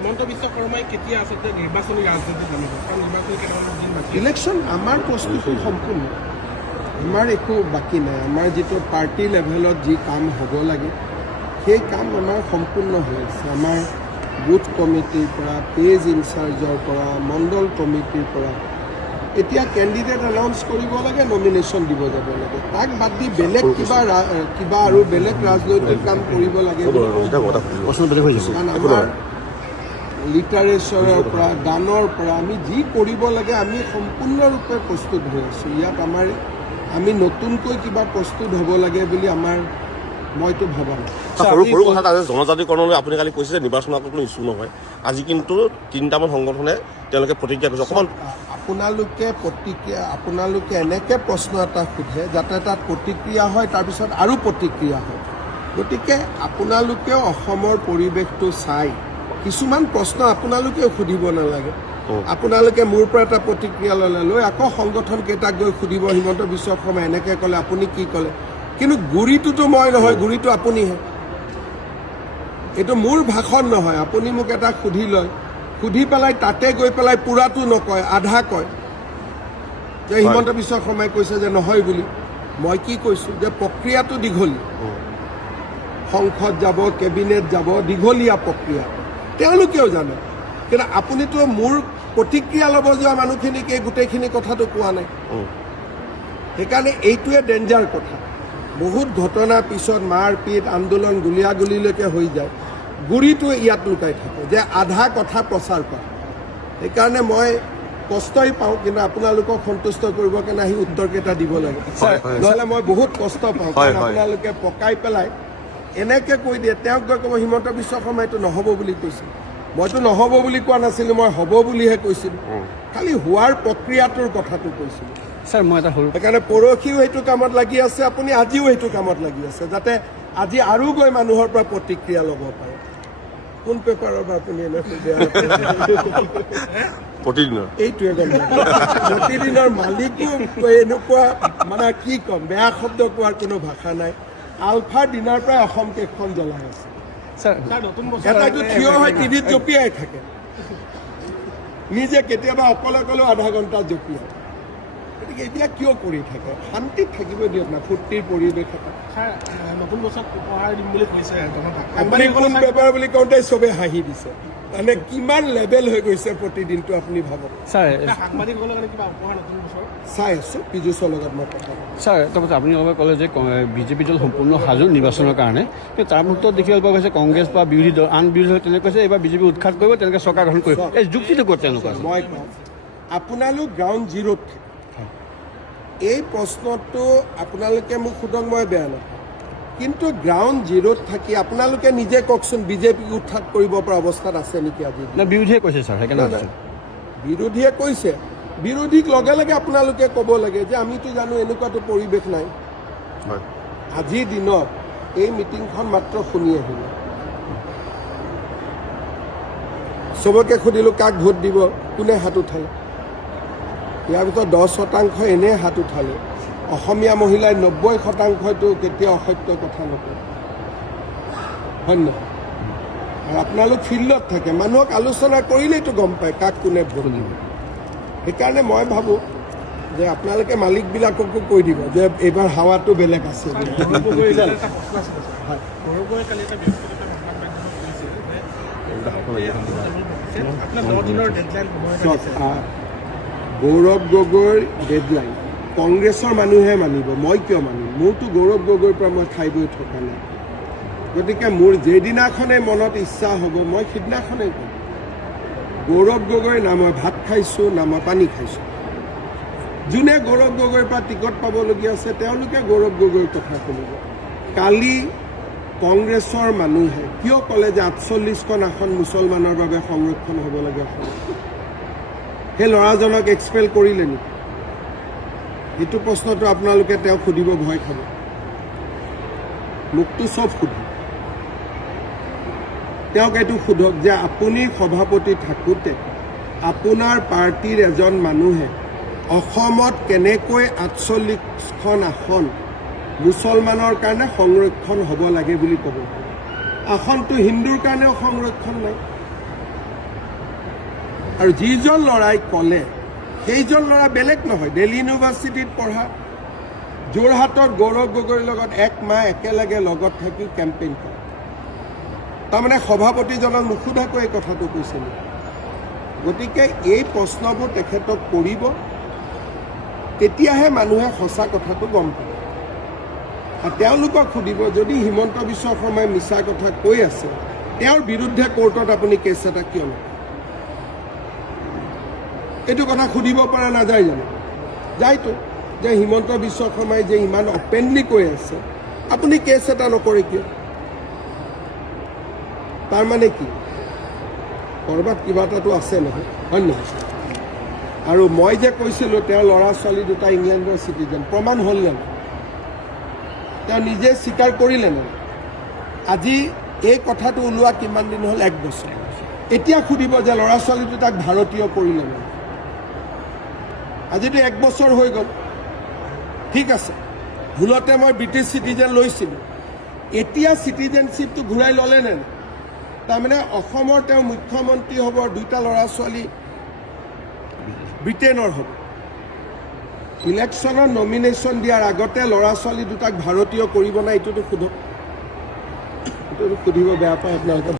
হিমন্ত বিশ্ব শৰ্মাই কেতিয়া আচলতে নিৰ্বাচনী ৰাজনীতিত নামিব? কাৰণ নিৰ্বাচনী কেইটামান দিন বাকী। ইলেকশ্যন আমাৰ প্ৰস্তুতি সম্পূৰ্ণ, আমাৰ একো বাকী নাই। আমাৰ যিটো পাৰ্টি লেভেলত যি কাম হ'ব লাগে সেই কাম আমাৰ সম্পূৰ্ণ হৈ আছে। আমাৰ বুথ কমিটিৰ পৰা, পেজ ইনচাৰ্জৰ পৰা, মণ্ডল কমিটিৰ পৰা এতিয়া কেণ্ডিডেট এনাউন্স কৰিব লাগে, নমিনেশ্যন দিব যাব লাগে। তাক বাদ দি বেলেগ কিবা আৰু বেলেগ ৰাজনৈতিক কাম কৰিব লাগে। কাৰণ আমাৰ লিটাৰেচাৰৰ পৰা, গানৰ পৰা আমি যি কৰিব লাগে আমি সম্পূৰ্ণৰূপে প্ৰস্তুত হৈ আছোঁ। ইয়াত আমি নতুনকৈ কিবা প্ৰস্তুত হ'ব লাগে বুলি মইতো ভবা নাই। সৰু সৰু কথা এটা, জনজাতিকৰণলৈ আপুনি কালি কৈছে যে নিৰ্বাচন আগত কোনো ইছ্যু নহয়। আজি কিন্তু 3টামান সংগঠনে তেওঁলোকে প্ৰতিক্ৰিয়া কৰিছে। অকণমান আপোনালোকে এনেকৈ প্ৰশ্ন এটা সোধে যাতে তাত প্ৰতিক্ৰিয়া হয়, তাৰপিছত আৰু প্ৰতিক্ৰিয়া হয়। গতিকে আপোনালোকেও অসমৰ পৰিৱেশটো চাই কিছুমান প্ৰশ্ন আপোনালোকেও সুধিব নালাগে। আপোনালোকে মোৰ পৰা এটা প্ৰতিক্ৰিয়া লৈ আকৌ সংগঠন কেইটাক গৈ সুধিব হিমন্ত বিশ্ব শৰ্মাই এনেকৈ ক'লে, আপুনি কি ক'লে? কিন্তু গুৰিটোতো মই নহয়, গুৰিটো আপুনিহে। এইটো মোৰ ভাষণ নহয়। আপুনি মোক এটা সুধি লয়, সুধি পেলাই তাতে গৈ পেলাই পূৰাটো নকয়, আধা কয় যে হিমন্ত বিশ্ব শৰ্মাই কৈছে যে নহয় বুলি। মই কি কৈছোঁ যে প্ৰক্ৰিয়াটো দীঘলীয়া, সংসদ যাব, কেবিনেট যাব, দীঘলীয়া প্ৰক্ৰিয়া, তেওঁলোকেও জানে। কিন্তু আপুনিতো মোৰ প্ৰতিক্ৰিয়া ল'ব যোৱা মানুহখিনিক এই গোটেইখিনি কথাটো কোৱা নাই। সেইকাৰণে এইটোৱে ডেঞ্জাৰ কথা। বহুত ঘটনাৰ পিছত মাৰপিট, আন্দোলন, গুলীয়াগুলীলৈকে হৈ যায়। গুৰিটো ইয়াত লুকাই থাকে যে আধা কথা প্ৰচাৰ কৰা। সেইকাৰণে মই কষ্টই পাওঁ, কিন্তু আপোনালোকক সন্তুষ্ট কৰিবৰ কাৰণে আহি উত্তৰকেইটা দিব লাগে। নহ'লে মই বহুত কষ্ট পাওঁ, কাৰণ আপোনালোকে পকাই পেলাই এনেকৈ কৈ দিয়ে। তেওঁক গৈ ক'ব হিমন্ত বিশ্ব শৰ্মাইটো নহ'ব বুলি কৈছিল। মইতো নহ'ব বুলি কোৱা নাছিলোঁ, মই হ'ব বুলিহে কৈছিলোঁ। খালি হোৱাৰ প্ৰক্ৰিয়াটোৰ কথাটো কৈছিলোঁ। ছাৰ মই এটা সেইকাৰণে পৰহিও সেইটো কামত লাগি আছে, আপুনি আজিও সেইটো কামত লাগি আছে, যাতে আজি আৰু গৈ মানুহৰ পৰা প্ৰতিক্ৰিয়া ল'ব পাৰে। কোন পেপাৰৰ পৰা আপুনি প্ৰতিদিনৰ এইটোৱে প্ৰতিদিনৰ মালিকো এনেকুৱা, মানে কি ক'ম, বেয়া শব্দ কোৱাৰ কোনো ভাষা নাই। আলফাৰ দিনাৰ পৰাই অসম কেইখন জ্বলাই আছে। এটাইতো থিয় হৈ টিভিত জঁপিয়াই থাকে, নিজে কেতিয়াবা অকলে অকলেও আধা ঘণ্টা জঁপিয়াই। গতিকে এইবিলাক কিয় কৰি থাকে? শান্তিত থাকিব দিয়ক না, ফূৰ্তিৰ পৰিৱেশ এটা। নতুন বছৰত উপহাৰ দিম বুলি কৈছে। আপুনি কোন পেপাৰ বুলি কওঁতে চবেই হাঁহি দিছে। মানে কিমান লেভেল হৈ গৈছে প্ৰতিদিনটো আপুনি ভাবক। ছাৰ সাংবাদিকসকলৰ কাৰণে কিবা উপহাৰ নতুন বছৰ চাই আছোঁ পীযুষৰ লগত মই কথা। ছাৰ তাৰপাছত আপুনি অলপ ক'লে যে বিজেপি দল সম্পূৰ্ণ সাজু নিৰ্বাচনৰ কাৰণে, কিন্তু তাৰ মুহূৰ্তত দেখিবলৈ পোৱা গৈছে কংগ্ৰেছ বা বিৰোধী দল, আন বিৰোধী দল তেনেকৈ কৈছে এইবাৰ বিজেপি উৎখাত কৰিব, তেনেকৈ চৰকাৰ গঠন কৰিব। এই যুক্তিটো ক'ত তেওঁলোকৰ? মই কওঁ, আপোনালোক গ্ৰাউণ্ড জিৰ'ত থাকে। এই প্ৰশ্নটো আপোনালোকে মোক সোধক, মই বেয়া নাপাওঁ। কিন্তু গ্ৰাউণ্ড জিৰ'ত থাকি আপোনালোকে নিজে কওকচোন, বিজেপিক উৎখাত কৰিব পৰা অৱস্থাত আছে নেকি আজি? বিৰোধীয়ে কৈছে ছাৰ, সেইকাৰণে বিৰোধীয়ে কৈছে। বিৰোধীক লগে লগে আপোনালোকে ক'ব লাগে যে আমিতো জানো এনেকুৱাতো পৰিৱেশ নাই। আজিৰ দিনত এই মিটিংখন মাত্ৰ শুনি আহিলোঁ। চবকে সুধিলোঁ কাক ভোট দিব, কোনে হাত উঠালে? ইয়াৰ ভিতৰত 10% এনেই হাত উঠালে। অসমীয়া মহিলাই 90%টো কেতিয়াও অসত্য কথা নকয়, হয় নহয়? আৰু আপোনালোক ফিল্ডত থাকে, মানুহক আলোচনা কৰিলেইতো গম পায় কাক কোনে ভোট দিব। সেইকাৰণে মই ভাবোঁ যে আপোনালোকে মালিকবিলাককো কৈ দিব যে এইবাৰ হাৱাটো বেলেগ আছে। গৌৰৱ গগৈৰ ডেডলাইন কংগ্ৰেছৰ মানুহে মানিব, মই কিয় মানিম? মোৰতো গৌৰৱ গগৈৰ পৰা মই খাই বৈ থকা নাই। গতিকে মোৰ যেইদিনাখনে মনত ইচ্ছা হ'ব মই সিদিনাখনেই কৰিম। গৌৰৱ গগৈ না মই ভাত খাইছোঁ, না মই পানী খাইছোঁ। যোনে গৌৰৱ গগৈৰ পৰা টিকট পাবলগীয়া আছে তেওঁলোকে গৌৰৱ গগৈৰ কথা শুনিব। কালি কংগ্ৰেছৰ মানুহে কিয় ক'লে যে 48খন আসন মুছলমানৰ বাবে সংৰক্ষণ হ'ব লাগে? সেই ল'ৰাজনক এক্সপেল কৰিলে নেকি? সেইটো প্ৰশ্নটো আপোনালোকে তেওঁক সুধিব ভয় খাব। মোকতো চব সুধিব। তেওঁক এইটো সোধক যে আপুনি সভাপতি থাকোঁতে আপোনাৰ পাৰ্টিৰ এজন মানুহে অসমত কেনেকৈ 48খন আসন মুছলমানৰ কাৰণে সংৰক্ষণ হ'ব লাগে বুলি ক'ব? আসনটো হিন্দুৰ কাৰণেও সংৰক্ষণ নাই, আৰু যিজন ল'ৰাই ক'লে সেইজন ল'ৰা বেলেগ নহয়, দিল্লী ইউনিভাৰ্চিটিত পঢ়া, যোৰহাটত গৌৰৱ গগৈৰ লগত 1 মাহ একেলগে লগত থাকি কেম্পেইন কৰে। তাৰমানে সভাপতিজনক নুসুধাকৈ এই কথাটো কৈছিলোঁ। গতিকে এই প্ৰশ্নবোৰ তেখেতক কৰিব, তেতিয়াহে মানুহে সঁচা কথাটো গম পাব। আৰু তেওঁলোকক সুধিব, যদি হিমন্ত বিশ্ব শৰ্মাই মিছা কথা কৈ আছে, তেওঁৰ বিৰুদ্ধে কোৰ্টত আপুনি কেছ এটা কিয় নকৰে? এইটো কথা সুধিব পৰা নাযায় জানো? যায়তো, যে হিমন্ত বিশ্ব শৰ্মাই যে ইমান অপেনলি কৈ আছে, আপুনি কেছ এটা নকৰে কিয়? তাৰমানে কি, ক'ৰবাত কিবা এটাতো আছে নহয়, হয় নহয়? আৰু মই যে কৈছিলোঁ তেওঁৰ ল'ৰা ছোৱালী দুটা ইংলেণ্ডৰ চিটিজেন, প্ৰমাণ হ'ল নে নাই? তেওঁ নিজে স্বীকাৰ কৰিলে নে? আজি এই কথাটো ওলোৱা কিমান দিন হ'ল? 1 বছৰ। এতিয়া সুধিব যে ল'ৰা ছোৱালী দুটাক ভাৰতীয় কৰিলে নে? আজিতো 1 বছৰ হৈ গ'ল। ঠিক আছে, ভুলতে মই ব্ৰিটিছ চিটিজেন লৈছিলোঁ, এতিয়া চিটিজেনশ্বিপটো ঘূৰাই ল'লে নে? তাৰমানে অসমৰ তেওঁ মুখ্যমন্ত্ৰী হ'ব, 2টা ল'ৰা ছোৱালী ব্ৰিটেইনৰ হ'ব। ইলেকশ্যনৰ নমিনেশ্যন দিয়াৰ আগতে ল'ৰা ছোৱালী দুটাক ভাৰতীয় কৰিব নাই, এইটোতো সোধক। এইটোতো সুধিব বেয়া পায় আপোনালোকে।